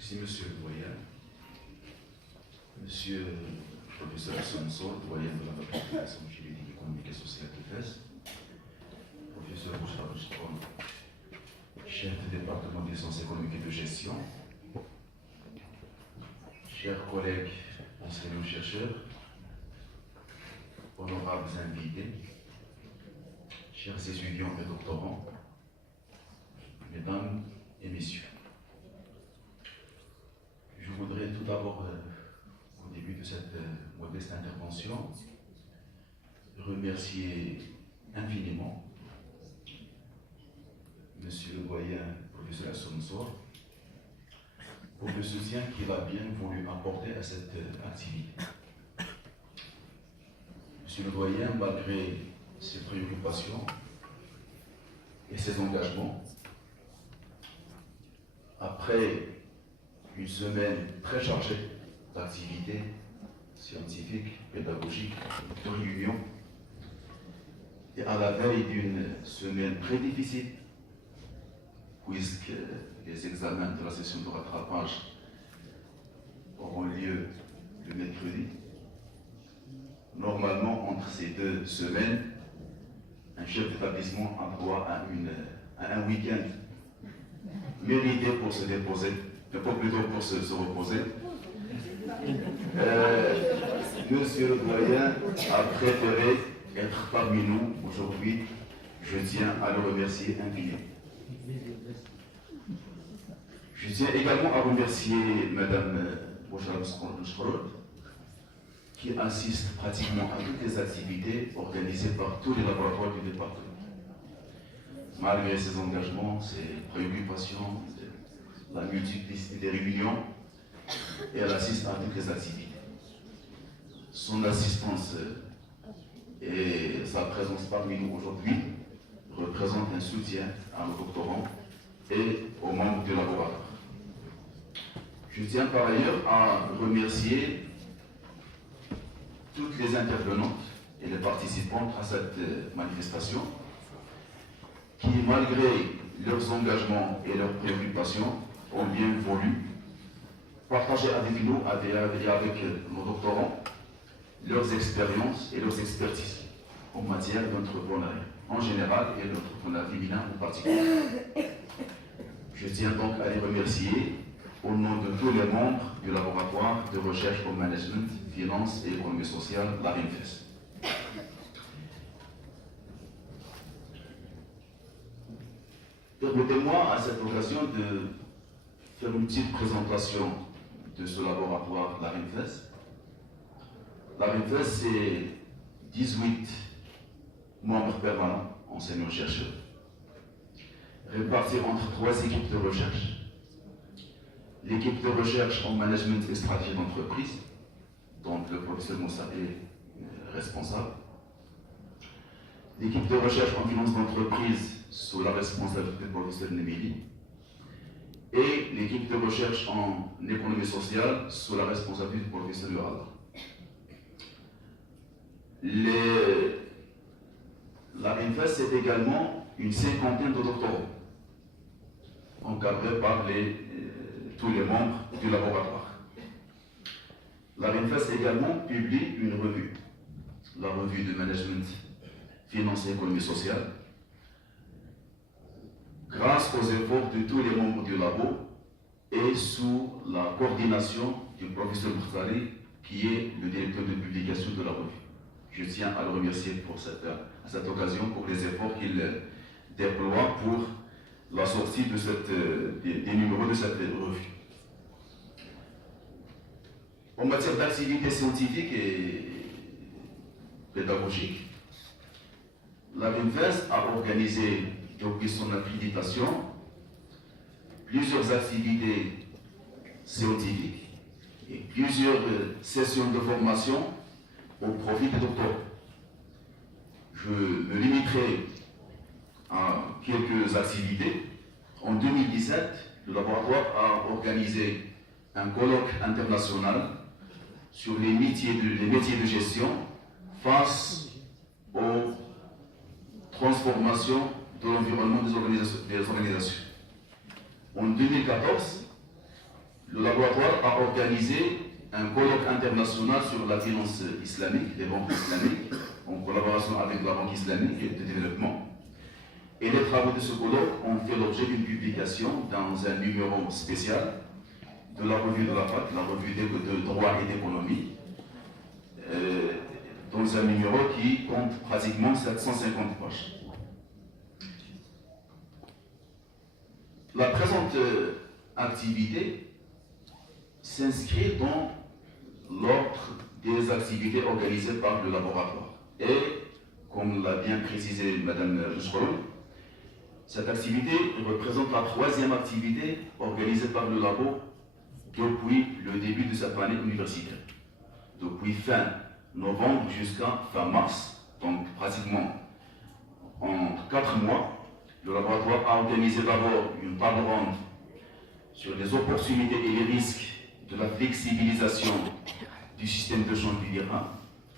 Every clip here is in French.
Merci, monsieur le doyen. Monsieur le professeur Sonsor, doyen de la faculté de sciences juridiques, économiques et sociales de Fès, professeur Bouchard Bouchard, chef du département des sciences économiques et de gestion, chers collègues enseignants-chercheurs, honorables invités, chers étudiants et doctorants, mesdames et messieurs. Je voudrais tout d'abord, au début de cette modeste intervention, remercier infiniment monsieur le doyen professeur Sonsor pour le soutien qu'il a bien voulu apporter à cette activité. Monsieur le doyen, malgré ses préoccupations et ses engagements, après une semaine très chargée d'activités scientifiques, pédagogiques, de réunions, et à la veille d'une semaine très difficile, puisque les examens de la session de rattrapage auront lieu le mercredi. Normalement, entre ces deux semaines, un chef d'établissement a droit à un week-end mérité pour se déposer, mais pas plutôt pour se reposer. Monsieur le doyen a préféré être parmi nous aujourd'hui. Je tiens à le remercier infiniment. Je tiens également à remercier Madame Bouchard qui assiste pratiquement à toutes les activités organisées par tous les laboratoires du département. Malgré ses engagements, ses préoccupations, la multiplicité des réunions, et elle assiste à toutes les activités. Son assistance et sa présence parmi nous aujourd'hui représentent un soutien à nos doctorants et aux membres du laboratoire. Je tiens par ailleurs à remercier toutes les intervenantes et les participantes à cette manifestation qui, malgré leurs engagements et leurs préoccupations, ont bien voulu partager avec nous et avec nos doctorants leurs expériences et leurs expertises en matière d'entrepreneuriat en général et l'entrepreneuriat féminin en particulier. Je tiens donc à les remercier au nom de tous les membres du laboratoire de recherche au management, finance et économie sociale, la RINFES. Permettez-moi à cette occasion de faire une petite présentation de ce laboratoire, la RINFES. La RINFES, c'est 18 membres permanents, enseignants-chercheurs, répartis entre 3 équipes de recherche. L'équipe de recherche en management et stratégie d'entreprise, dont le professeur Moussa est responsable. L'équipe de recherche en finance d'entreprise, sous la responsabilité du professeur Nemeli. Et l'équipe de recherche en économie sociale, sous la responsabilité du professeur Yohala. La RINFES, c'est également une cinquantaine de doctorants, encadrés par tous les membres du laboratoire. La RINFES également publie une revue, la revue de management, finance et économie sociale, grâce aux efforts de tous les membres du labo et sous la coordination du professeur Mouhtari, qui est le directeur de publication de la revue. Je tiens à le remercier à cette occasion pour les efforts qu'il déploie pour la sortie de des numéros de cette revue. En matière d'activité scientifique et pédagogique, la RINFES a organisé depuis son accréditation plusieurs activités scientifiques et plusieurs sessions de formation au profit des doctorants. Je me limiterai à quelques activités. En 2017, le laboratoire a organisé un colloque international sur les métiers de gestion face aux transformations de l'environnement des organisations. En 2014, le laboratoire a organisé un colloque international sur la finance islamique, les banques islamiques, en collaboration avec la Banque islamique de développement. Et les travaux de ce colloque ont fait l'objet d'une publication dans un numéro spécial de la revue de la FAC, la revue de droit et d'économie, dans un numéro qui compte pratiquement 750 pages. La présente activité s'inscrit dans l'ordre des activités organisées par le laboratoire. Et, comme l'a bien précisé Mme Mouchkoroun, cette activité représente la troisième activité organisée par le labo depuis le début de cette année universitaire. Depuis fin novembre jusqu'à fin mars, donc pratiquement en 4 mois, le laboratoire a organisé d'abord une table ronde sur les opportunités et les risques de la flexibilisation du système de change du dirham,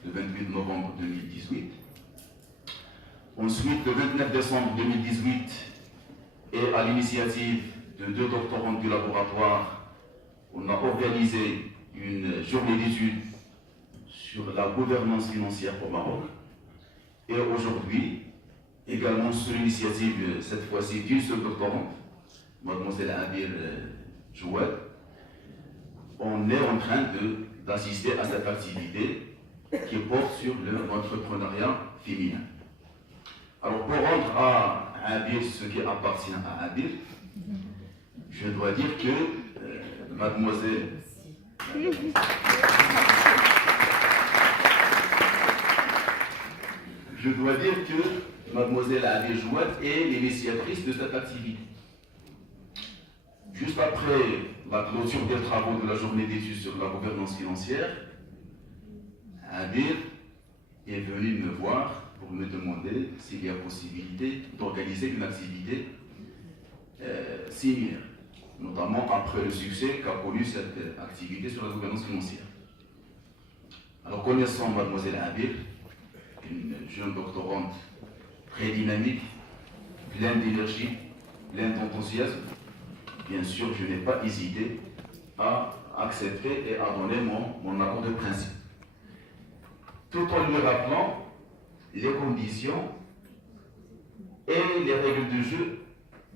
le 28 novembre 2018. Ensuite, le 29 décembre 2018, et à l'initiative de 2 doctorants du laboratoire, on a organisé une journée d'études sur la gouvernance financière au Maroc. Et aujourd'hui, également sur l'initiative, cette fois-ci, d'une seule doctorante, Mademoiselle Abir Jouad, on est en train d'assister à cette activité qui porte sur l'entrepreneuriat féminin. Alors, pour rendre à Abir ce qui appartient à Abir, je dois dire que Mademoiselle Abir Jouad est l'initiatrice de cette activité. Juste après la clôture des travaux de la journée d'études sur la gouvernance financière, Abir est venu me voir pour me demander s'il y a possibilité d'organiser une activité similaire, notamment après le succès qu'a connu cette activité sur la gouvernance financière. Alors, connaissant Mademoiselle Abir, une jeune doctorante très dynamique, pleine d'énergie, pleine d'enthousiasme, bien sûr, je n'ai pas hésité à accepter et à donner mon accord de principe, tout en lui rappelant les conditions et les règles de jeu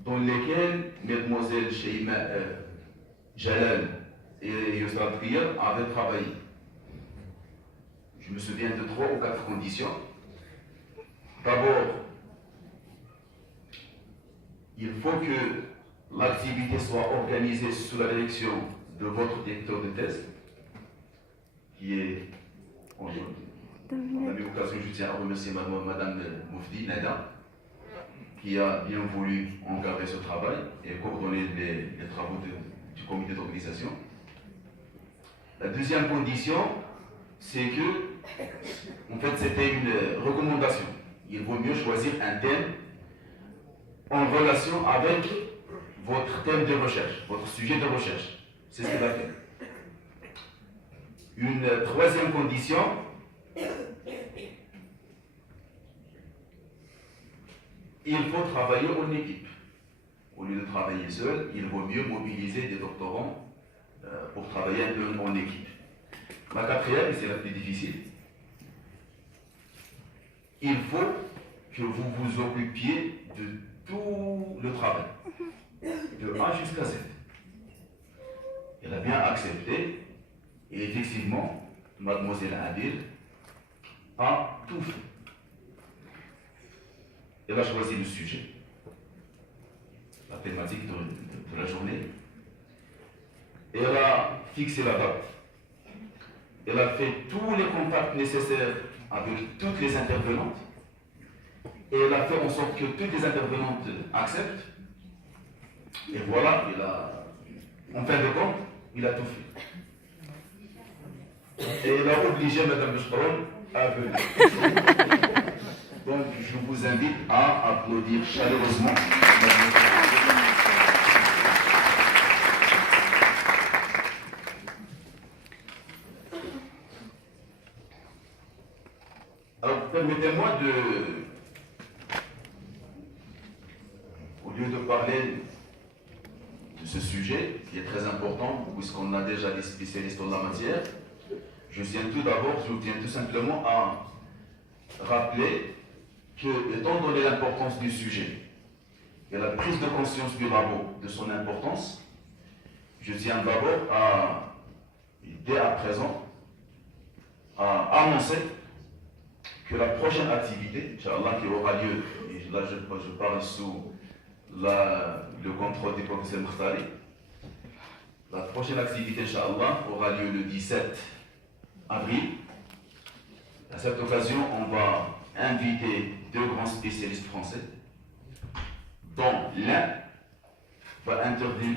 dans lesquelles Mesdemoiselles Cheima Jalal et Yusra Trier avaient travaillé. Je me souviens de 3 ou 4 conditions. D'abord, il faut que l'activité soit organisée sous la direction de votre directeur de thèse, qui est aujourd'hui. Dans la même occasion, je tiens à remercier Madame Moufdi Nada, qui a bien voulu encadrer ce travail et coordonner les travaux du comité d'organisation. La deuxième condition, c'est que, en fait, c'était une recommandation. Il vaut mieux choisir un thème en relation avec votre thème de recherche, votre sujet de recherche. C'est ce qu'il a fait. Une troisième condition, il faut travailler en équipe. Au lieu de travailler seul, il vaut mieux mobiliser des doctorants pour travailler un peu en équipe. La quatrième, c'est la plus difficile, il faut que vous vous occupiez de tout le travail, de A jusqu'à Z. Elle a bien accepté, et effectivement, Mademoiselle Abir a tout fait. Elle a choisi le sujet, la thématique de la journée. Elle a fixé la date. Elle a fait tous les contacts nécessaires avec toutes les intervenantes. Et elle a fait en sorte que toutes les intervenantes acceptent. Et voilà, en fin de compte, il a tout fait. Et elle a obligé Mme Mouchkoroun à venir. Donc, je vous invite à applaudir chaleureusement. Alors, permettez-moi au lieu de parler de ce sujet, sujet qui est très important, puisqu'on a déjà des spécialistes en la matière. Je tiens tout simplement à rappeler que, étant donné l'importance du sujet et la prise de conscience du labo de son importance, je tiens d'abord à, dès à présent, à annoncer que la prochaine activité, Inch'Allah, qui aura lieu, et là je parle sous le contrôle du professeur Mkhtari, la prochaine activité, Inch'Allah, aura lieu le 17 avril. À cette occasion, on va inviter deux grands spécialistes français, dont l'un va intervenir